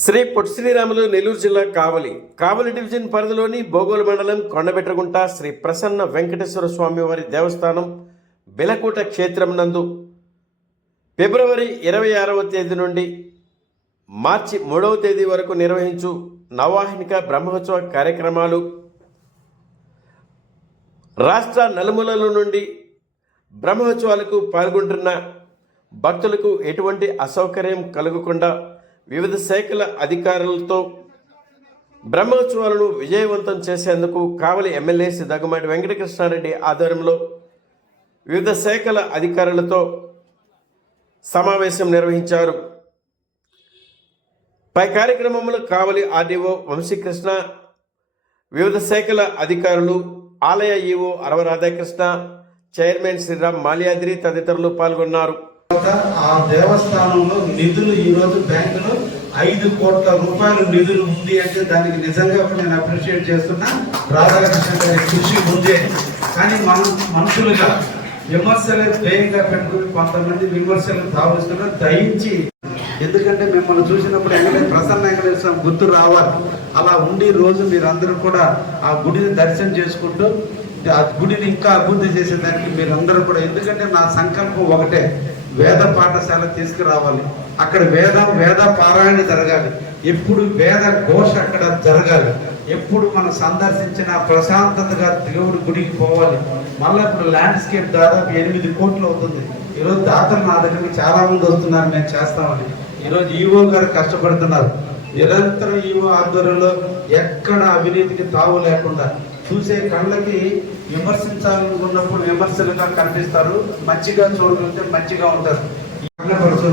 శ్రీ పొట్టి శ్రీరాములు నెల్లూరు జిల్లా కావలి డివిజన్ పరిధిలోని బోగోలు మండలం కొండబెట్రగుంట శ్రీ ప్రసన్న వెంకటేశ్వర స్వామి వారి దేవస్థానం బెలకోట క్షేత్రం నందు ఫిబ్రవరి 26వ తేదీ నుండి మార్చి 3వ తేదీ వరకు నిర్వహించు నవవాహినిక బ్రహ్మోత్సవ కార్యక్రమాలు రాష్ట్ర నలుమూలల నుండి బ్రహ్మోత్సవాలకు పాల్గొంటున్న భక్తులకు ఎటువంటి అసౌకర్యం కలగకుండా వివిధ శాఖల అధికారులతో బ్రహ్మోత్సవాలను విజయవంతం చేసేందుకు కావలి ఎమ్మెల్యే దగ్గుమాటి వెంకటకృష్ణారెడ్డి ఆధ్వర్యంలో వివిధ శాఖల అధికారులతో సమావేశం నిర్వహించారు. పై కార్యక్రమంలో కావలి ఆర్డీఓ వంశీకృష్ణ, వివిధ శాఖల అధికారులు, ఆలయ ఈవో అరవ రాధాకృష్ణ, చైర్మన్ శ్రీరామ్ మాల్యాద్రి తదితరులు పాల్గొన్నారు. ఆ దేవస్థానంలో నిధులు ఈరోజు బ్యాంకులో 5 కోట్ల రూపాయల నిధులు ఉంది అంటే దానికి నిజంగా నేను అప్రిషియేట్ చేస్తున్నా. రాధాకృష్ణ గారి కృషి ఉంది. కానీ మనం మనుషులుగా విమర్శలే ధ్యేయంగా పెట్టుకుని కొంతమంది విమర్శలు తావిస్తున్నారు. దయించి, ఎందుకంటే మిమ్మల్ని చూసినప్పుడు ప్రసన్న వెంకటేశ్వర గుర్తు రావాలి. అలా ఉండి రోజు మీరందరూ కూడా ఆ గుడిని దర్శనం చేసుకుంటూ ఆ గుడిని ఇంకా అభివృద్ధి చేసేదానికి మీరందరూ కూడా, ఎందుకంటే నా సంకల్పం ఒకటే, వేద పాఠశాల తీసుకురావాలి. అక్కడ వేద పారాయణ జరగాలి. ఎప్పుడు వేద ఘోష అక్కడ జరగాలి. ఎప్పుడు మనం సందర్శించిన ప్రశాంతతగా దేవుడి గుడికి పోవాలి. మళ్ళీ ఇప్పుడు ల్యాండ్స్కేప్ దాదాపు 8 కోట్లు అవుతుంది. ఈరోజు దాతలు నా దగ్గరికి చాలా మంది వస్తున్నారు, మేము చేస్తామని. ఈరోజు ఈవో గారు కష్టపడుతున్నారు. నిరంతరం ఈవో ఆధ్వర్యంలో ఎక్కడ అవినీతికి తావు లేకుండా చూసే కళ్ళకి విమర్శించాలనుకున్నప్పుడు విమర్శలుగా కనిపిస్తారు, మంచిగా చూడగలిగితే మంచిగా ఉంటారు.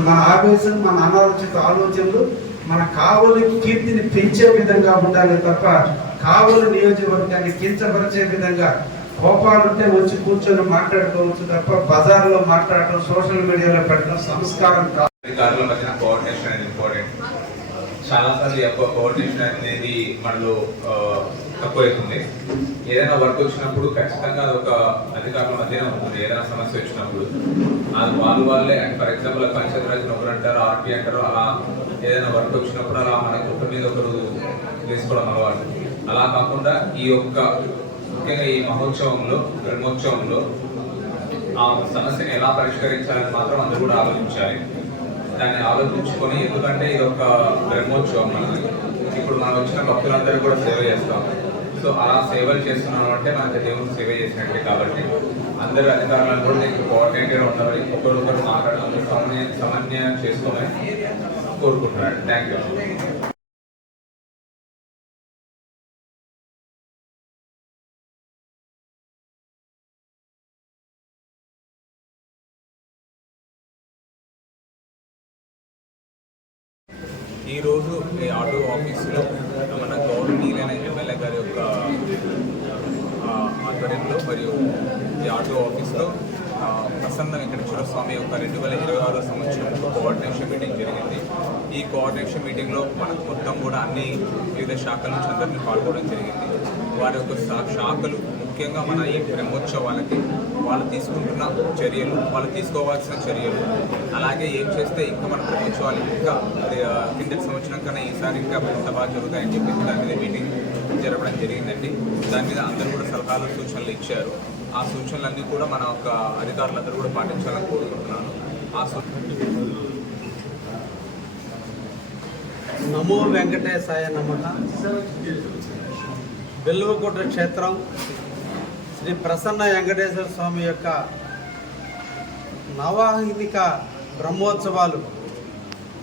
మన ఆవేశం, మన అనాలోచిత ఆలోచనలు మన కావలి కీర్తిని పెంచే విధంగా ఉండాలి తప్ప కావలి నియోజకవర్గాన్ని కించపరిచే విధంగా కోపాలుంటే వచ్చి కూర్చొని మాట్లాడుకోవచ్చు తప్ప బజార్లో మాట్లాడటం, సోషల్ మీడియాలో పెట్టడం సంస్కారం కాదు. చాలా సార్లు ఎక్కువ కోఆర్డినేషన్ అనేది మనలో తక్కువైతుంది. ఏదైనా వర్క్ వచ్చినప్పుడు ఖచ్చితంగా అది ఒక అధికారుల మధ్యనే ఉంటుంది. ఏదైనా సమస్య వచ్చినప్పుడు అది వాళ్ళే, ఫర్ ఎగ్జాంపుల్ పంచాయతీ రాజ్ ఒకరు అంటారు, ఆర్పీ అంటారు, అలా ఏదైనా వర్క్ వచ్చినప్పుడు అలా మనకు ఒకరి మీద ఒకరు వేసుకోవడం అలవాటు. అలా కాకుండా ఈ యొక్క ముఖ్యంగా ఈ మహోత్సవంలో, బ్రహ్మోత్సవంలో ఆ సమస్యని ఎలా పరిష్కరించాలని మాత్రం అందరూ కూడా ఆలోచించాలి. దాన్ని ఆలోచించుకొని, ఎందుకంటే ఇది ఒక బ్రహ్మోత్సవం, మనకి ఇప్పుడు మనం వచ్చిన భక్తులందరూ కూడా సేవ చేస్తాం. సో అలా సేవలు చేస్తున్నాం అంటే మనకి దేవుడు సేవ చేసినట్టే. కాబట్టి అందరు అధికారులను కూడా దీనికి కోఆర్డినేటెడ్ ఉండాలి, ఒకరొకరు మాట్లాడాలి, సమన్వయం చేసుకోమని కోరుకుంటున్నాడు. Thank you. ఈరోజు ఈ ఆటో ఆఫీసులో మన గౌరవనీయులైన ఎమ్మెల్యే గారి యొక్క ఆధ్వర్యంలో మరియు ఈ ఆటో ఆఫీస్లో ప్రసన్న వెంకటేశ్వర స్వామి యొక్క 2026 సంవత్సరం కోఆర్డినేషన్ మీటింగ్ జరిగింది. ఈ కోఆర్డినేషన్ మీటింగ్లో మనకు మొత్తం కూడా అన్ని వివిధ శాఖల నుంచి అందరినీ పాల్గొనడం జరిగింది. వారి యొక్క శాఖలు ముఖ్యంగా మన ఈ బ్రహ్మోత్సవాలకి వాళ్ళు తీసుకుంటున్న చర్యలు, వాళ్ళు తీసుకోవాల్సిన చర్యలు, అలాగే ఏం చేస్తే ఇంకా మన బ్రహ్మోత్సవాలు ఇంకా కిందటి సంవత్సరం కన్నా ఈసారి ఇంకా ఎంత బాగా జరుగుతాయని చెప్పేసి దాని మీద మీటింగ్ జరపడం జరిగిందండి. దాని మీద అందరూ కూడా సలహాలు, సూచనలు ఇచ్చారు. ఆ సూచనలన్నీ కూడా మన యొక్క అధికారులందరూ కూడా పాటించాలని కోరుకుంటున్నాను. నమో వెంకటేశాయ నమః. బెల్వకోట క్షేత్రం శ్రీ ప్రసన్న వెంకటేశ్వర స్వామి యొక్క నవవాహినిక బ్రహ్మోత్సవాలు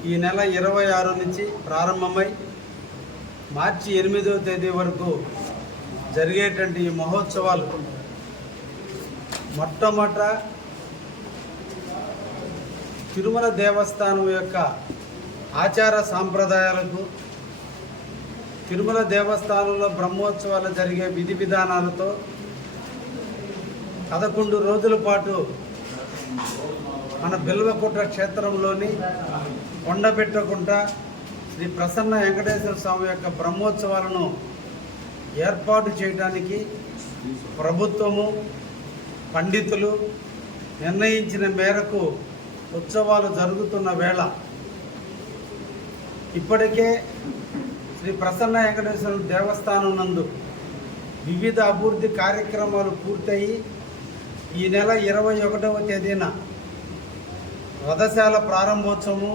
ఈ నెల 26 నుంచి ప్రారంభమై మార్చి 8వ తేదీ వరకు జరిగేటువంటి ఈ మహోత్సవాలు మొట్టమొదట తిరుమల దేవస్థానం యొక్క ఆచార సాంప్రదాయాలకు, తిరుమల దేవస్థానంలో బ్రహ్మోత్సవాలు జరిగే విధి విధానాలతో 11 రోజుల పాటు మన బెల్వకోట క్షేత్రంలోని కొండబెట్రగుంట శ్రీ ప్రసన్న వెంకటేశ్వర స్వామి యొక్క బ్రహ్మోత్సవాలను ఏర్పాటు చేయడానికి ప్రభుత్వము, పండితులు నిర్ణయించిన మేరకు ఉత్సవాలు జరుగుతున్న వేళ ఇప్పటికే శ్రీ ప్రసన్న వెంకటేశ్వర దేవస్థానం నందు వివిధ అభివృద్ధి కార్యక్రమాలు పూర్తయి ఈ నెల 21వ తేదీన రథశాల ప్రారంభోత్సవము,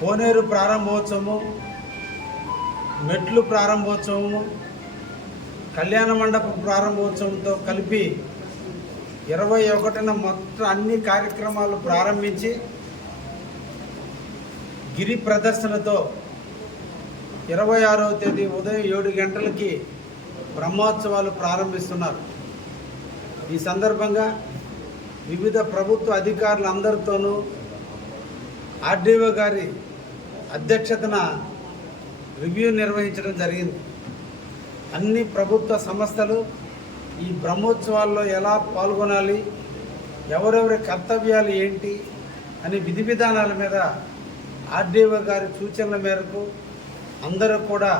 కోనేరు ప్రారంభోత్సవము, మెట్లు ప్రారంభోత్సవము, కళ్యాణ మండపం ప్రారంభోత్సవంతో కలిపి 21న మొత్తం అన్ని కార్యక్రమాలు ప్రారంభించి గిరి ప్రదర్శనతో 26వ తేదీ ఉదయం 7 గంటలకి బ్రహ్మోత్సవాలు ప్రారంభిస్తున్నారు. ఈ సందర్భంగా వివిధ ప్రభుత్వ అధికారులందరితోనూ ఆర్డీఓ గారి అధ్యక్షతన రివ్యూ నిర్వహించడం జరిగింది. అన్ని ప్రభుత్వ సంస్థలు ఈ బ్రహ్మోత్సవాల్లో ఎలా పాల్గొనాలి, ఎవరెవరి కర్తవ్యాలు ఏంటి అని విధి విధానాల మీద ఆర్డీఓ గారి సూచనల మేరకు అందరూ కూడా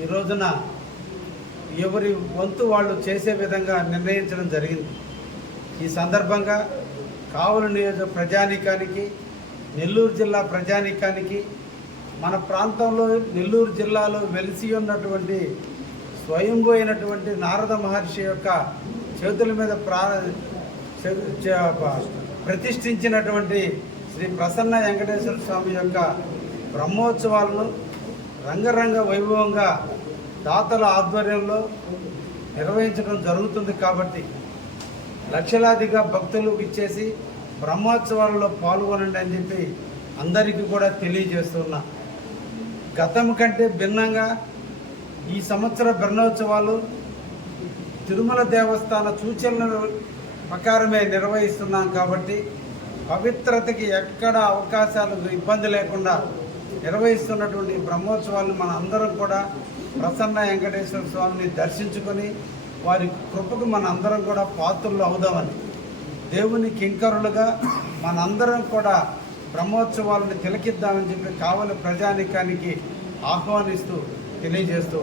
ఈ రోజున ఎవరి వంతు వాళ్ళు చేసే విధంగా నిర్ణయించడం జరిగింది. ఈ సందర్భంగా కావలి నియోజక ప్రజానీకానికి, నెల్లూరు జిల్లా ప్రజానీకానికి, మన ప్రాంతంలో నెల్లూరు జిల్లాలో వెలిసి ఉన్నటువంటి స్వయంభూ అయినటువంటి నారద మహర్షి యొక్క చేతుల మీద ప్రతిష్ఠించినటువంటి శ్రీ ప్రసన్న వెంకటేశ్వర స్వామి యొక్క బ్రహ్మోత్సవాలను రంగరంగ వైభవంగా దాతల ఆధ్వర్యంలో నిర్వహించడం జరుగుతుంది. కాబట్టి లక్షలాదిగా భక్తులు ఇచ్చేసి బ్రహ్మోత్సవాలలో పాల్గొనండి అని చెప్పి అందరికీ కూడా తెలియజేస్తున్నా. గతం కంటే భిన్నంగా ఈ సంవత్సర బ్రహ్మోత్సవాలు తిరుమల దేవస్థాన సూచనల ప్రకారమే నిర్వహిస్తున్నాం. కాబట్టి పవిత్రతకి ఎక్కడ అవకాశాలు ఇబ్బంది లేకుండా నిర్వహిస్తున్నటువంటి బ్రహ్మోత్సవాలను మన అందరం కూడా ప్రసన్న వెంకటేశ్వర స్వామిని దర్శించుకొని వారి కృపకు మన అందరం కూడా పాత్రలు అవుదామని, దేవుని కింకరులుగా మనందరం కూడా బ్రహ్మోత్సవాలను తిలకిద్దామని చెప్పి కావలి ప్రజానీకానికి ఆహ్వానిస్తూ తెలియజేస్తూ